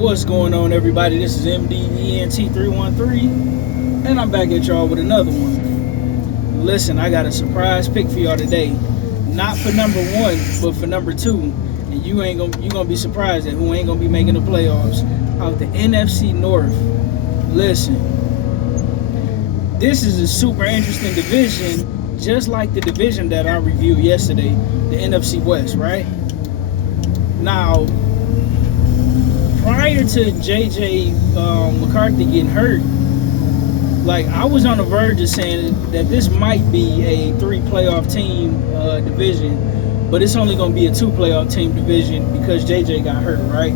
What's going on, everybody? This is MDENT313, and I'm back at y'all with another one. Listen, I got a surprise pick for y'all today. Not for number one, but for number two. And you gonna be surprised at who ain't gonna be making the playoffs out the NFC North. Listen, this is a super interesting division, just like the division that I reviewed yesterday, the NFC West, right? Now, prior to JJ McCarthy getting hurt, like, I was on the verge of saying that this might be a 3 playoff team division, but it's only going to be a 2 playoff team division because JJ got hurt, right?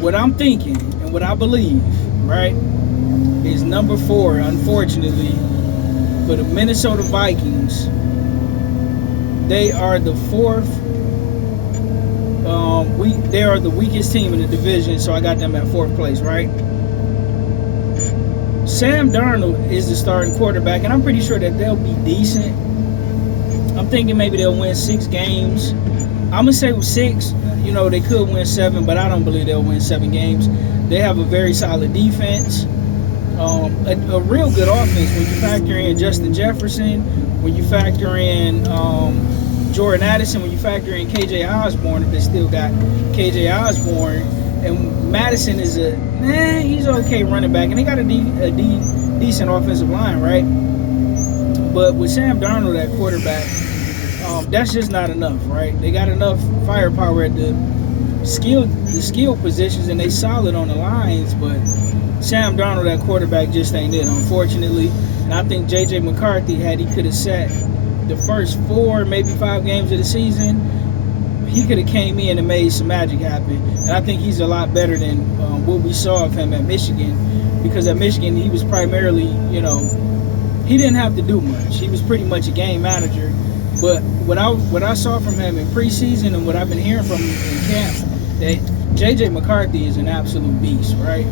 What I'm thinking and what I believe, right, is number 4, unfortunately, for the Minnesota Vikings. They are the 4th. They are the weakest team in the division, so I got them at 4th place, right? Sam Darnold is the starting quarterback, and I'm pretty sure that they'll be decent. I'm thinking maybe they'll win 6 games. I'm going to say 6. You know, they could win 7, but I don't believe they'll win 7 games. They have a very solid defense, a real good offense when you factor in Justin Jefferson, when you factor in Jordan Addison, when you factor in KJ Osborne, if they still got KJ Osborne, and Madison is he's okay running back, and they got a decent offensive line, right? But with Sam Darnold at quarterback, that's just not enough, right? They got enough firepower at the skill positions, and they solid on the lines, but Sam Darnold at quarterback just ain't it, unfortunately. And I think JJ McCarthy, had he could have sat the first 4, maybe 5 games of the season, he could have came in and made some magic happen. And I think he's a lot better than what we saw of him at Michigan, because at Michigan he was primarily, he didn't have to do much. He was pretty much a game manager. But what I saw from him in preseason and what I've been hearing from him in camp, that JJ McCarthy is an absolute beast, right?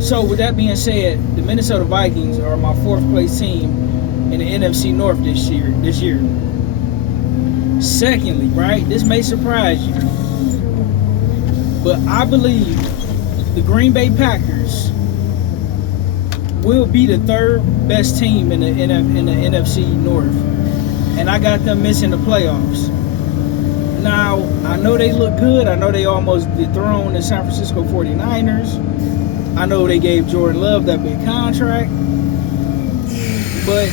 So with that being said, the Minnesota Vikings are my 4th place team in the NFC North this year. Secondly, right, this may surprise you, but I believe the Green Bay Packers will be the 3rd best team in the NFC North, and I got them missing the playoffs. Now, I know they look good. I know they almost dethroned the San Francisco 49ers. I know they gave Jordan Love that big contract, but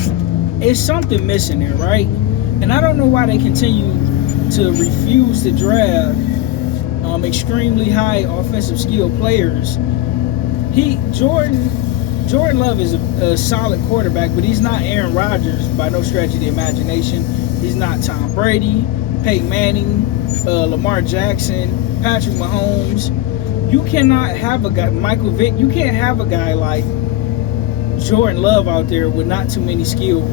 it's something missing there, right? And I don't know why they continue to refuse to draft extremely high offensive skill players. Jordan Love is a solid quarterback, but he's not Aaron Rodgers by no stretch of the imagination. He's not Tom Brady, Peyton Manning, Lamar Jackson, Patrick Mahomes. You cannot have a guy, Michael Vick, you can't have a guy like Jordan Love out there with not too many skill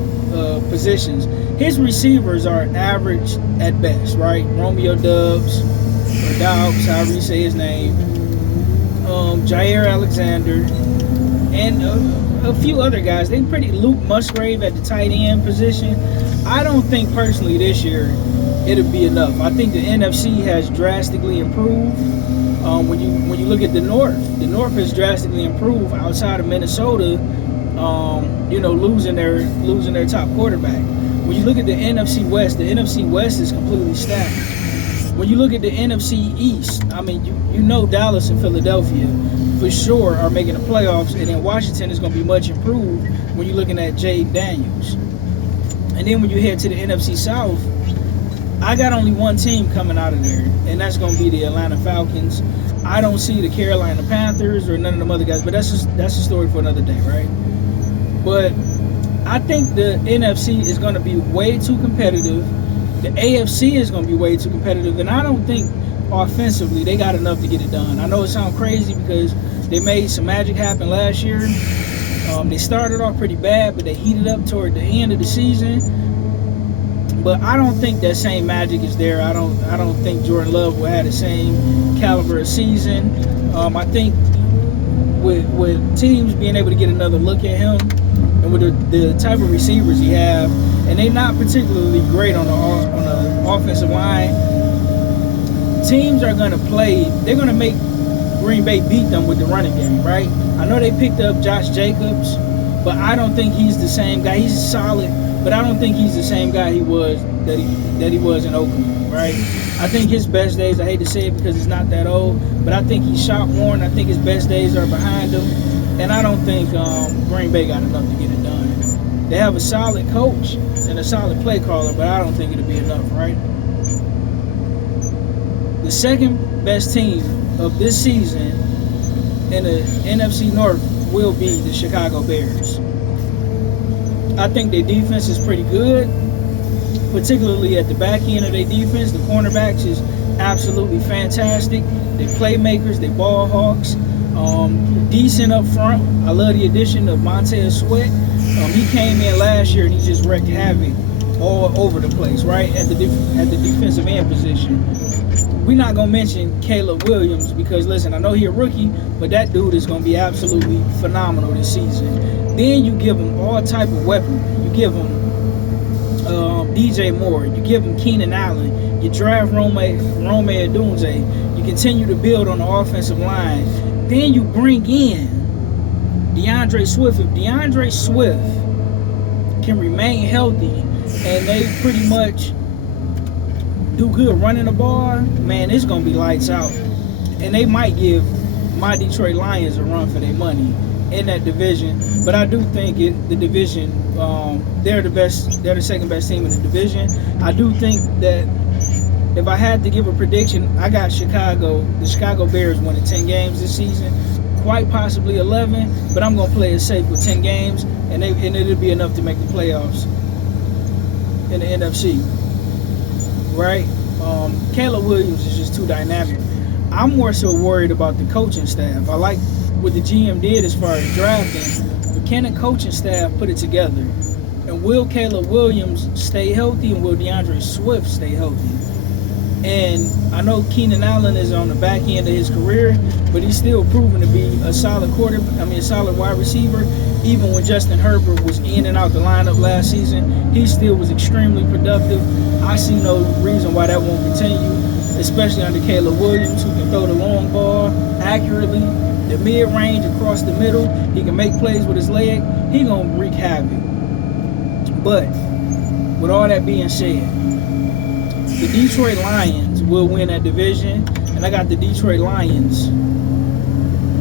positions. His receivers are average at best, right? Romeo Doubs, or Dobbs, however you say his name, Jair Alexander, and a few other guys. They pretty Luke Musgrave at the tight end position. I don't think personally this year it'll be enough. I think the NFC has drastically improved. When you look at the North has drastically improved outside of Minnesota, losing their top quarterback. When you look at the NFC West is completely stacked. When you look at the NFC East, I mean, you know Dallas and Philadelphia for sure are making the playoffs, and then Washington is going to be much improved when you're looking at Jay Daniels. And then when you head to the NFC South, I got only one team coming out of there, and that's going to be the Atlanta Falcons. I don't see the Carolina Panthers or none of them other guys, but that's a story for another day, right? But I think the NFC is going to be way too competitive. The AFC is going to be way too competitive, and I don't think offensively they got enough to get it done. I know it sounds crazy because they made some magic happen last year. They started off pretty bad, but they heated up toward the end of the season. But I don't think that same magic is there. I don't think Jordan Love will have the same caliber of season. I think with teams being able to get another look at him, and with the type of receivers he have, and they're not particularly great on the offensive line. teams are going to play, they're going to make Green Bay beat them with the running game, right? I know they picked up Josh Jacobs, but I don't think he's the same guy. He's solid, but I don't think he's the same guy he was that he was in Oakland, right? I think his best days, I hate to say it because he's not that old, but I think he's shot worn. I think his best days are behind him, and I don't think Green Bay got enough to get it done. They have a solid coach and a solid play caller, but I don't think it'll be enough, right? The second best team of this season in the NFC North will be the Chicago Bears. I think their defense is pretty good, particularly at the back end of their defense. The cornerbacks is absolutely fantastic. They're playmakers, they're ball hawks. Decent up front. I love the addition of Montez Sweat. He came in last year and he just wreaked havoc all over the place, right? At the defensive end position. We're not going to mention Caleb Williams because, listen, I know he's a rookie, but that dude is going to be absolutely phenomenal this season. Then you give him all type of weapons. You give him DJ Moore. You give him Keenan Allen. You draft Rome Odunze. You continue to build on the offensive line. Then you bring in DeAndre Swift. If DeAndre Swift can remain healthy and they pretty much do good running the ball, man, it's going to be lights out. And they might give my Detroit Lions a run for their money in that division. But I do think the division, they're the second best team in the division. I do think that if I had to give a prediction, I got the Chicago Bears winning 10 games this season, quite possibly 11, but I'm going to play it safe with 10 games, and it'll be enough to make the playoffs in the NFC. Right? Caleb Williams is just too dynamic. I'm more so worried about the coaching staff. I like what the GM did as far as drafting, but can the coaching staff put it together? And will Caleb Williams stay healthy, and will DeAndre Swift stay healthy? And I know Keenan Allen is on the back end of his career, but he's still proven to be a solid a solid wide receiver. Even when Justin Herbert was in and out the lineup last season, he still was extremely productive. I see no reason why that won't continue, especially under Caleb Williams, who can throw the long ball accurately, the mid-range across the middle. He can make plays with his leg. He's going to wreak havoc. But with all that being said, the Detroit Lions will win that division, and I got the Detroit Lions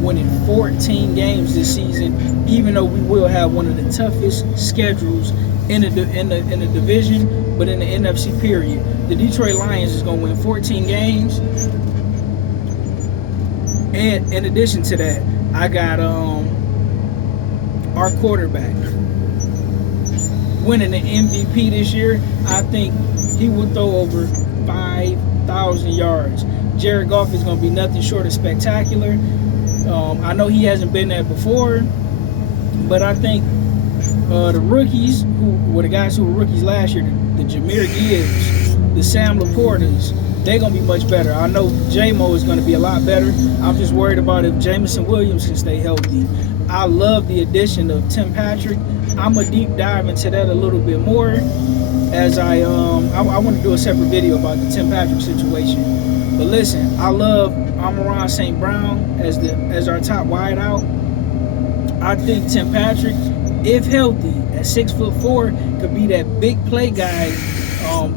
winning 14 games this season, even though we will have one of the toughest schedules in the division, but in the NFC period. The Detroit Lions is going to win 14 games. And in addition to that, I got our quarterback winning the MVP this year. I think he will throw over 5,000 yards. Jared Goff is going to be nothing short of spectacular. I know he hasn't been there before, but I think the rookies, who were the guys who were rookies last year, the Jahmyr Gibbs, the Sam Laportas, they're going to be much better. I know J-Mo is going to be a lot better. I'm just worried about if Jameson Williams can stay healthy. I love the addition of Tim Patrick. I'm going to deep dive into that a little bit more as I want to do a separate video about the Tim Patrick situation. But listen, I love Amon-Ra St. Brown as our top wideout. I think Tim Patrick, if healthy, at 6'4", could be that big play guy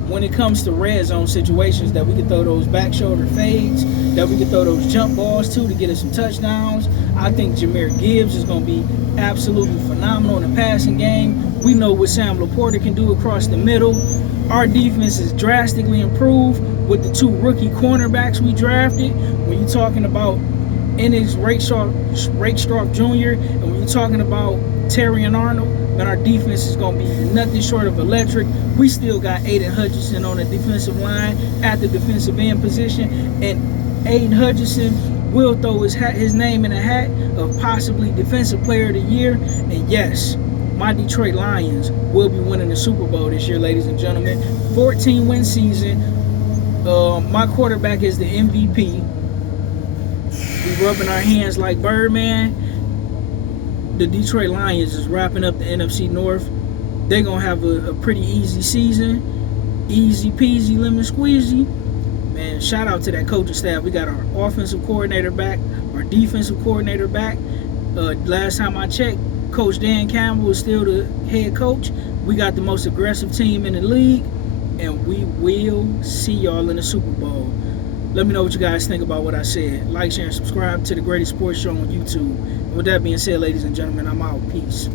when it comes to red zone situations, that we can throw those back shoulder fades, that we can throw those jump balls to get us some touchdowns. I think Jahmyr Gibbs is going to be absolutely phenomenal in the passing game. We know what Sam Laporta can do across the middle. Our defense is drastically improved with the two rookie cornerbacks we drafted. When you're talking about Ennis Rakestraw Jr., and when you're talking about Terrion Arnold, then our defense is going to be nothing short of electric. We still got Aiden Hutchinson on the defensive line at the defensive end position, and Aiden Hutchinson will throw his name in a hat of possibly Defensive Player of the Year. And yes, my Detroit Lions will be winning the Super Bowl this year, ladies and gentlemen. 14-win season. My quarterback is the MVP. We rubbing our hands like Birdman. The Detroit Lions is wrapping up the NFC North. They're going to have a pretty easy season. Easy peasy, lemon squeezy. man, shout out to that coaching staff. We got our offensive coordinator back, our defensive coordinator back. Last time I checked, Coach Dan Campbell is still the head coach. We got the most aggressive team in the league, and we will see y'all in the Super Bowl. Let me know what you guys think about what I said. Like, share, and subscribe to the Greatest Sports Show on YouTube. And with that being said, ladies and gentlemen, I'm out. Peace.